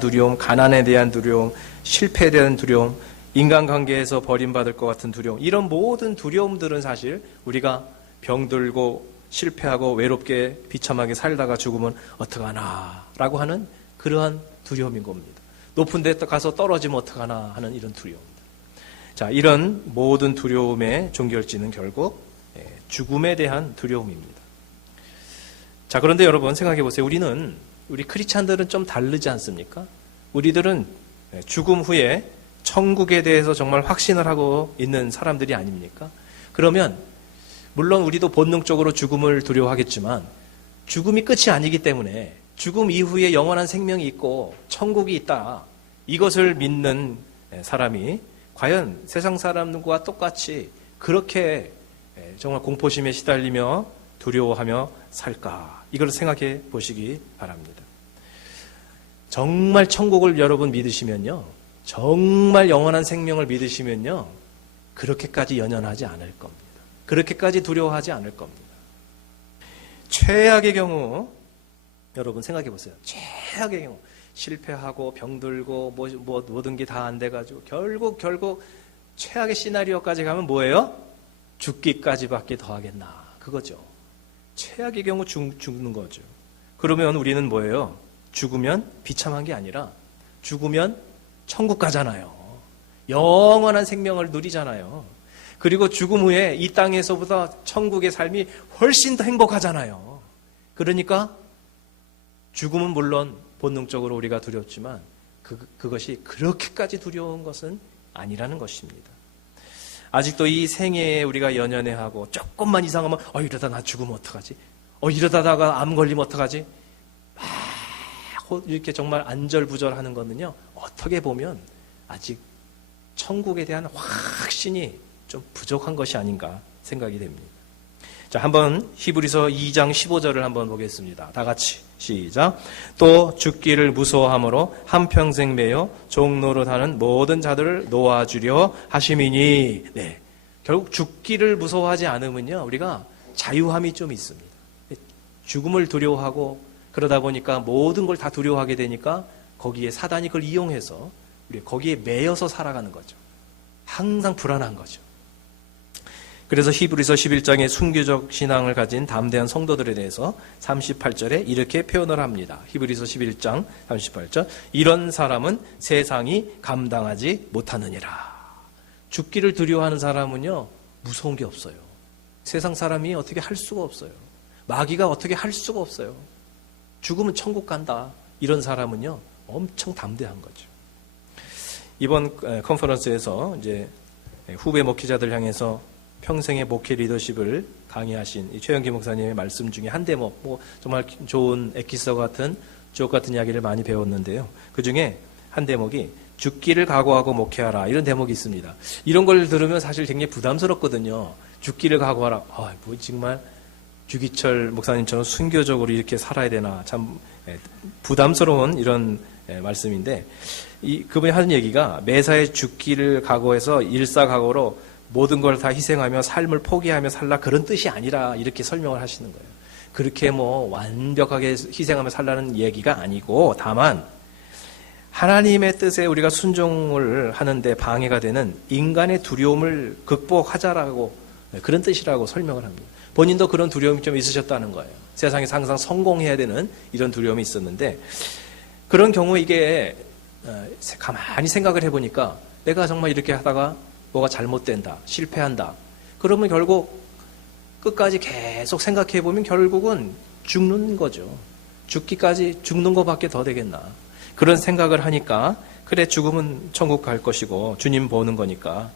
두려움, 가난에 대한 두려움, 실패에 대한 두려움, 인간관계에서 버림받을 것 같은 두려움, 이런 모든 두려움들은 사실 우리가 병들고 실패하고 외롭게 비참하게 살다가 죽으면 어떡하나 라고 하는 그러한 두려움인 겁니다. 높은 데 가서 떨어지면 어떡하나 하는 이런 두려움입니다. 자, 이런 모든 두려움의 종결지는 결국 죽음에 대한 두려움입니다. 자, 그런데 여러분 생각해 보세요. 우리 크리스찬들은 좀 다르지 않습니까? 우리들은 죽음 후에 천국에 대해서 정말 확신을 하고 있는 사람들이 아닙니까? 그러면 물론 우리도 본능적으로 죽음을 두려워하겠지만 죽음이 끝이 아니기 때문에 죽음 이후에 영원한 생명이 있고 천국이 있다, 이것을 믿는 사람이 과연 세상 사람들과 똑같이 그렇게 정말 공포심에 시달리며 두려워하며 살까? 이걸 생각해 보시기 바랍니다. 정말 천국을 여러분 믿으시면요, 정말 영원한 생명을 믿으시면요, 그렇게까지 연연하지 않을 겁니다. 그렇게까지 두려워하지 않을 겁니다. 최악의 경우, 여러분 생각해 보세요. 최악의 경우, 실패하고 병들고 모든 게 다 안 돼가지고 결국 최악의 시나리오까지 가면 뭐예요? 죽기까지밖에 더 하겠나, 그거죠. 최악의 경우 죽는 거죠. 그러면 우리는 뭐예요? 죽으면 비참한 게 아니라 죽으면 천국 가잖아요. 영원한 생명을 누리잖아요. 그리고 죽음 후에 이 땅에서보다 천국의 삶이 훨씬 더 행복하잖아요. 그러니까 죽음은 물론 본능적으로 우리가 두렵지만 그것이 그렇게까지 두려운 것은 아니라는 것입니다. 아직도 이 생애에 우리가 연연해하고 조금만 이상하면 이러다 나 죽으면 어떡하지? 이러다가 암 걸리면 어떡하지? 막 이렇게 정말 안절부절하는 거는요, 어떻게 보면 아직 천국에 대한 확신이 좀 부족한 것이 아닌가 생각이 됩니다. 자, 한번 히브리서 2장 15절을 한번 보겠습니다. 다 같이 시작. 또 죽기를 무서워함으로 한평생 매여 종노릇하는 모든 자들을 놓아주려 하심이니. 네, 결국 죽기를 무서워하지 않으면요, 우리가 자유함이 좀 있습니다. 죽음을 두려워하고 그러다 보니까 모든 걸 다 두려워하게 되니까 거기에 사단이 그걸 이용해서 우리 거기에 매여서 살아가는 거죠. 항상 불안한 거죠. 그래서 히브리서 11장의 순교적 신앙을 가진 담대한 성도들에 대해서 38절에 이렇게 표현을 합니다. 히브리서 11장 38절. 이런 사람은 세상이 감당하지 못하느니라. 죽기를 두려워하는 사람은요, 무서운 게 없어요. 세상 사람이 어떻게 할 수가 없어요. 마귀가 어떻게 할 수가 없어요. 죽으면 천국 간다, 이런 사람은요, 엄청 담대한 거죠. 이번 컨퍼런스에서 이제 후배 목회자들 향해서 평생의 목회 리더십을 강의하신 최영기 목사님의 말씀 중에 한 대목, 정말 좋은 에키스터 같은 주옥 같은 이야기를 많이 배웠는데요. 그 중에 한 대목이 죽기를 각오하고 목회하라, 이런 대목이 있습니다. 이런 걸 들으면 사실 굉장히 부담스럽거든요. 죽기를 각오하라. 정말 주기철 목사님처럼 순교적으로 이렇게 살아야 되나, 참 부담스러운 이런 말씀인데, 그분이 하는 얘기가 매사에 죽기를 각오해서 일사각오로 모든 걸 다 희생하며 삶을 포기하며 살라, 그런 뜻이 아니라 이렇게 설명을 하시는 거예요. 그렇게 완벽하게 희생하며 살라는 얘기가 아니고, 다만 하나님의 뜻에 우리가 순종을 하는데 방해가 되는 인간의 두려움을 극복하자라고, 그런 뜻이라고 설명을 합니다. 본인도 그런 두려움이 좀 있으셨다는 거예요. 세상에서 항상 성공해야 되는 이런 두려움이 있었는데, 그런 경우에 이게 가만히 생각을 해보니까 내가 정말 이렇게 하다가 뭐가 잘못된다, 실패한다, 그러면 결국 끝까지 계속 생각해보면 결국은 죽는 거죠. 죽기까지 죽는 것밖에 더 되겠나, 그런 생각을 하니까, 그래, 죽음은 천국 갈 것이고 주님 보는 거니까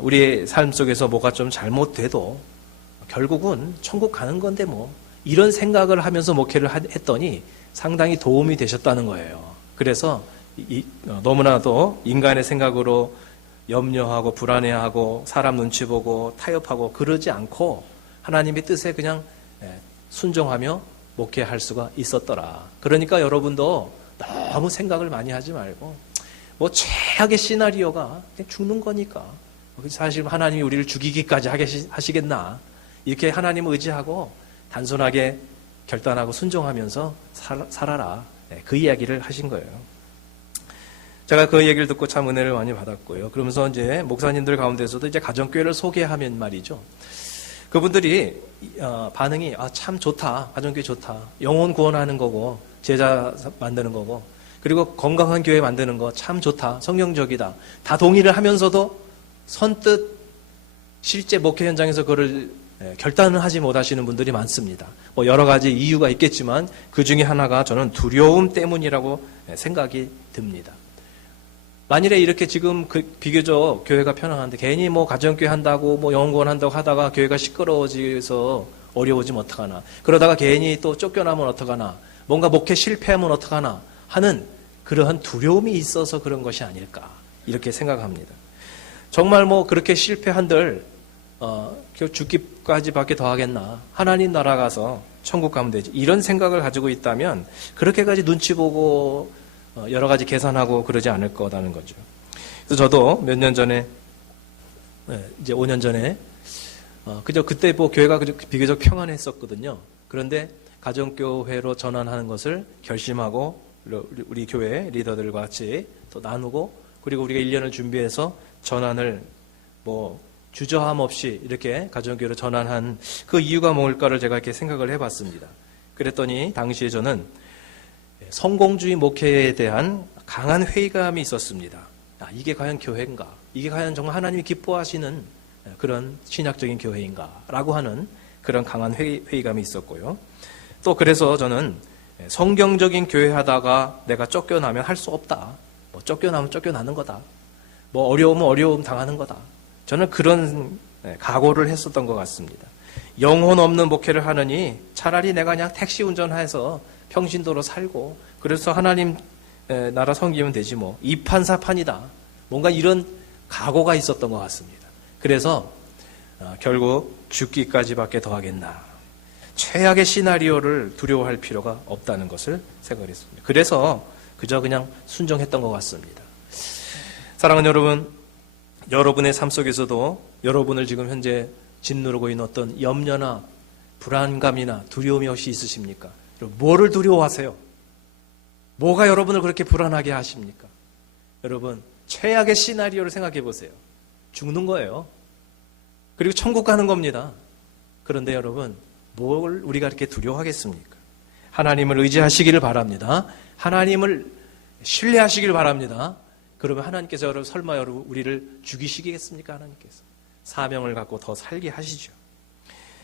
우리의 삶 속에서 뭐가 좀 잘못돼도 결국은 천국 가는 건데 이런 생각을 하면서 목회를 했더니 상당히 도움이 되셨다는 거예요. 그래서 너무나도 인간의 생각으로 염려하고 불안해하고 사람 눈치 보고 타협하고 그러지 않고 하나님의 뜻에 그냥 순종하며 목회할 수가 있었더라. 그러니까 여러분도 너무 생각을 많이 하지 말고, 최악의 시나리오가 그냥 죽는 거니까, 사실 하나님이 우리를 죽이기까지 하시겠나, 이렇게 하나님을 의지하고 단순하게 결단하고 순종하면서 살아라, 그 이야기를 하신 거예요. 제가 그 얘기를 듣고 참 은혜를 많이 받았고요. 그러면서 이제 목사님들 가운데서도 이제 가정교회를 소개하면 말이죠. 그분들이 반응이 참 좋다. 가정교회 좋다. 영혼 구원하는 거고 제자 만드는 거고 그리고 건강한 교회 만드는 거 참 좋다. 성경적이다. 다 동의를 하면서도 선뜻 실제 목회 현장에서 그걸 결단을 하지 못하시는 분들이 많습니다. 뭐 여러 가지 이유가 있겠지만 그 중에 하나가 저는 두려움 때문이라고 생각이 듭니다. 만일에 이렇게 지금 비교적 교회가 편안한데 괜히 뭐 가정교회 한다고 뭐 영원구원 한다고 하다가 교회가 시끄러워져서 어려워지면 어떡하나. 그러다가 괜히 또 쫓겨나면 어떡하나. 뭔가 목회 실패하면 어떡하나 하는 그러한 두려움이 있어서 그런 것이 아닐까. 이렇게 생각합니다. 정말 뭐 그렇게 실패한들 죽기까지밖에 더 하겠나. 하나님 나라 가서 천국 가면 되지. 이런 생각을 가지고 있다면 그렇게까지 눈치 보고 여러 가지 계산하고 그러지 않을 거라는 거죠. 그래서 저도 몇 년 전에, 이제 5년 전에, 그때 뭐 교회가 비교적 평안했었거든요. 그런데 가정교회로 전환하는 것을 결심하고 우리 교회 리더들과 같이 또 나누고 그리고 우리가 1년을 준비해서 전환을 뭐 주저함 없이 이렇게 가정교회로 전환한 그 이유가 뭘까를 제가 이렇게 생각을 해봤습니다. 그랬더니 당시에 저는 성공주의 목회에 대한 강한 회의감이 있었습니다. 이게 과연 교회인가? 이게 과연 정말 하나님이 기뻐하시는 그런 신약적인 교회인가? 라고 하는 그런 강한 회의감이 있었고요. 또 그래서 저는 성경적인 교회 하다가 내가 쫓겨나면 할 수 없다. 뭐 쫓겨나면 쫓겨나는 거다. 뭐 어려우면 어려움 당하는 거다. 저는 그런 각오를 했었던 것 같습니다. 영혼 없는 목회를 하느니 차라리 내가 그냥 택시 운전해서 평신도로 살고 그래서 하나님 나라 섬기면 되지 뭐. 이판사판이다. 뭔가 이런 각오가 있었던 것 같습니다. 그래서 결국 죽기까지밖에 더 하겠나. 최악의 시나리오를 두려워할 필요가 없다는 것을 생각했습니다. 그래서 그저 그냥 순종했던 것 같습니다. 사랑하는 여러분, 여러분의 삶 속에서도 여러분을 지금 현재 짓누르고 있는 어떤 염려나 불안감이나 두려움이 혹시 있으십니까? 뭐를 두려워하세요? 뭐가 여러분을 그렇게 불안하게 하십니까? 여러분, 최악의 시나리오를 생각해 보세요. 죽는 거예요. 그리고 천국 가는 겁니다. 그런데 여러분, 뭘 우리가 이렇게 두려워하겠습니까? 하나님을 의지하시기를 바랍니다. 하나님을 신뢰하시기를 바랍니다. 그러면 하나님께서 여러분, 설마 여러분 우리를 죽이시겠습니까? 하나님께서 사명을 갖고 더 살게 하시죠.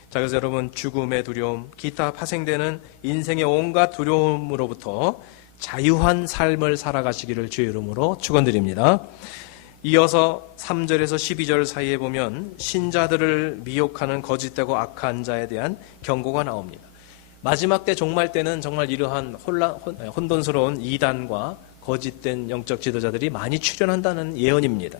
자, 그래서 여러분, 죽음의 두려움, 기타 파생되는 인생의 온갖 두려움으로부터 자유한 삶을 살아가시기를 주의 이름으로 축원드립니다. 이어서 3절에서 12절 사이에 보면 신자들을 미혹하는 거짓되고 악한 자에 대한 경고가 나옵니다. 마지막 때 종말 때는 정말 이러한 혼돈스러운 이단과 거짓된 영적 지도자들이 많이 출현한다는 예언입니다.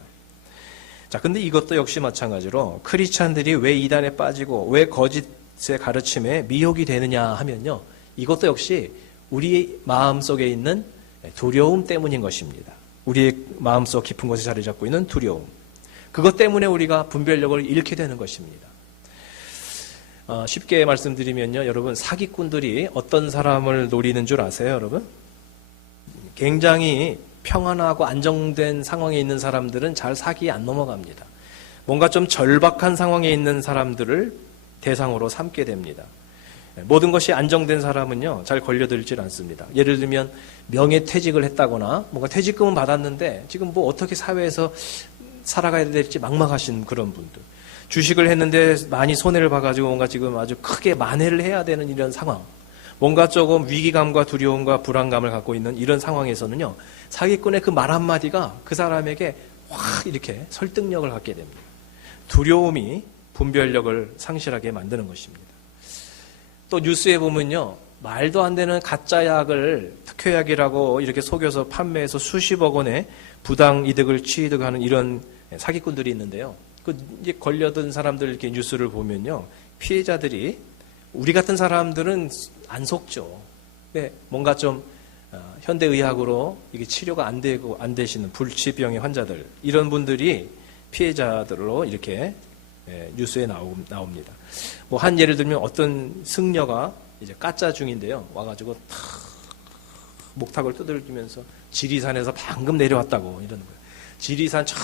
자, 근데 이것도 역시 마찬가지로 크리스찬들이 왜 이단에 빠지고 왜 거짓의 가르침에 미혹이 되느냐 하면요. 이것도 역시 우리 마음속에 있는 두려움 때문인 것입니다. 우리의 마음속 깊은 곳에 자리 잡고 있는 두려움. 그것 때문에 우리가 분별력을 잃게 되는 것입니다. 쉽게 말씀드리면요. 여러분, 사기꾼들이 어떤 사람을 노리는 줄 아세요, 여러분? 굉장히 평안하고 안정된 상황에 있는 사람들은 잘 사기에 안 넘어갑니다. 뭔가 좀 절박한 상황에 있는 사람들을 대상으로 삼게 됩니다. 모든 것이 안정된 사람은요, 잘 걸려들질 않습니다. 예를 들면 명예퇴직을 했다거나 뭔가 퇴직금은 받았는데 지금 뭐 어떻게 사회에서 살아가야 될지 막막하신 그런 분들. 주식을 했는데 많이 손해를 봐가지고 뭔가 지금 아주 크게 만회를 해야 되는 이런 상황. 뭔가 조금 위기감과 두려움과 불안감을 갖고 있는 이런 상황에서는요, 사기꾼의 그 말 한마디가 그 사람에게 확 이렇게 설득력을 갖게 됩니다. 두려움이 분별력을 상실하게 만드는 것입니다. 또 뉴스에 보면요, 말도 안 되는 가짜 약을 특효약이라고 이렇게 속여서 판매해서 수십억 원의 부당 이득을 취득하는 이런 사기꾼들이 있는데요. 그 이제 걸려든 사람들 이렇게 뉴스를 보면요, 피해자들이 우리 같은 사람들은 안 속죠. 네, 뭔가 좀 현대의학으로 이게 치료가 안 되시는 불치병의 환자들, 이런 분들이 피해자들로 이렇게 뉴스에 나옵니다. 뭐 한 예를 들면 어떤 승려가 이제 가짜 중인데요, 와가지고 탁 목탁을 두들기면서 지리산에서 방금 내려왔다고 이러는 거예요. 지리산 저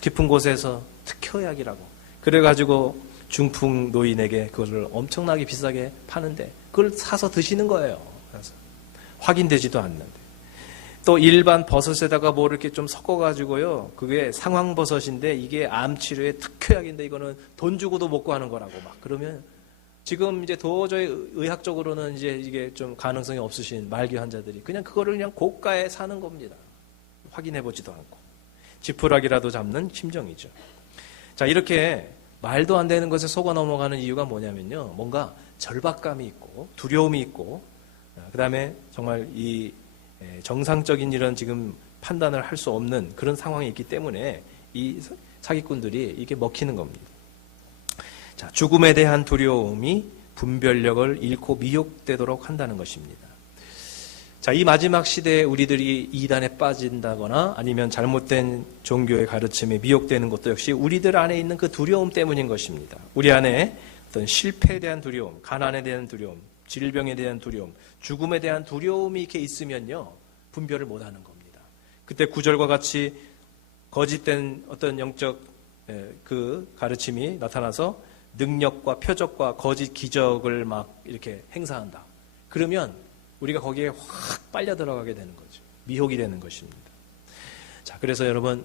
깊은 곳에서 특효약이라고. 그래가지고 중풍 노인에게 그것을 엄청나게 비싸게 파는데 그걸 사서 드시는 거예요. 그래서 확인되지도 않는데. 또 일반 버섯에다가 뭐 이렇게 좀 섞어가지고요. 그게 상황버섯인데 이게 암 치료에 특효약인데 이거는 돈 주고도 못 구하는 거라고 막 그러면 지금 이제 도저히 의학적으로는 이제 이게 좀 가능성이 없으신 말기 환자들이 그냥 그거를 그냥 고가에 사는 겁니다. 확인해보지도 않고. 지푸라기라도 잡는 심정이죠. 자, 이렇게 말도 안 되는 것에 속아 넘어가는 이유가 뭐냐면요. 뭔가 절박감이 있고 두려움이 있고 그 다음에 정말 이 정상적인 이런 지금 판단을 할 수 없는 그런 상황이 있기 때문에 이 사기꾼들이 이게 먹히는 겁니다. 자, 죽음에 대한 두려움이 분별력을 잃고 미혹되도록 한다는 것입니다. 자, 이 마지막 시대에 우리들이 이단에 빠진다거나 아니면 잘못된 종교의 가르침에 미혹되는 것도 역시 우리들 안에 있는 그 두려움 때문인 것입니다. 우리 안에 어떤 실패에 대한 두려움, 가난에 대한 두려움, 질병에 대한 두려움, 죽음에 대한 두려움이 이렇게 있으면요, 분별을 못하는 겁니다. 그때 구절과 같이 거짓된 어떤 영적 그 가르침이 나타나서 능력과 표적과 거짓 기적을 막 이렇게 행사한다. 그러면 우리가 거기에 확 빨려 들어가게 되는 거죠. 미혹이 되는 것입니다. 자, 그래서 여러분,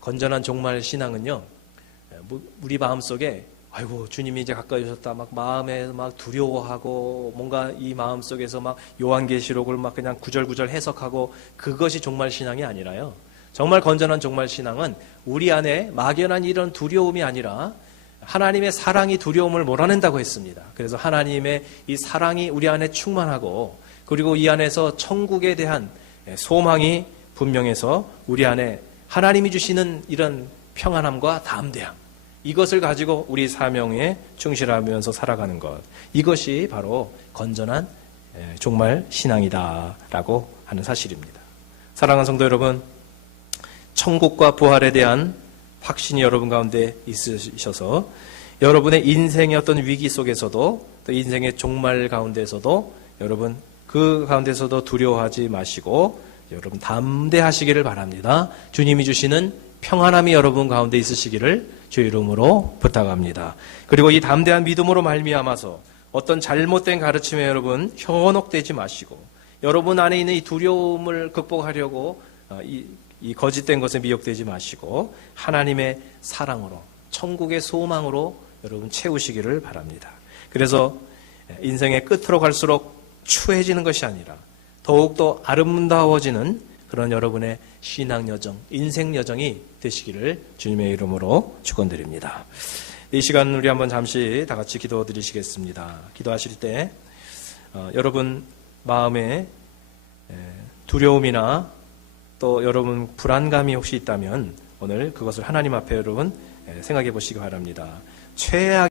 건전한 종말 신앙은요, 우리 마음속에 아이고 주님이 이제 가까이 오셨다 막 마음에 막 두려워하고 뭔가 이 마음속에서 막 요한계시록을 막 그냥 구절구절 해석하고 그것이 종말 신앙이 아니라요. 정말 건전한 종말 신앙은 우리 안에 막연한 이런 두려움이 아니라 하나님의 사랑이 두려움을 몰아낸다고 했습니다. 그래서 하나님의 이 사랑이 우리 안에 충만하고 그리고 이 안에서 천국에 대한 소망이 분명해서 우리 안에 하나님이 주시는 이런 평안함과 담대함, 이것을 가지고 우리 사명에 충실하면서 살아가는 것, 이것이 바로 건전한 종말 신앙이다라고 하는 사실입니다. 사랑하는 성도 여러분, 천국과 부활에 대한 확신이 여러분 가운데 있으셔서 여러분의 인생의 어떤 위기 속에서도 또 인생의 종말 가운데서도 여러분 그 가운데서도 두려워하지 마시고 여러분 담대하시기를 바랍니다. 주님이 주시는 평안함이 여러분 가운데 있으시기를 주의 이름으로 부탁합니다. 그리고 이 담대한 믿음으로 말미암아서 어떤 잘못된 가르침에 여러분 현혹되지 마시고 여러분 안에 있는 이 두려움을 극복하려고 이 거짓된 것에 미혹되지 마시고 하나님의 사랑으로 천국의 소망으로 여러분 채우시기를 바랍니다. 그래서 인생의 끝으로 갈수록 추해지는 것이 아니라 더욱더 아름다워지는 그런 여러분의 신앙 여정, 인생 여정이 되시기를 주님의 이름으로 축원드립니다. 이 시간 우리 한번 잠시 다 같이 기도 드리시겠습니다. 기도하실 때 여러분 마음에 두려움이나 또 여러분 불안감이 혹시 있다면 오늘 그것을 하나님 앞에 여러분 생각해 보시기 바랍니다. 최악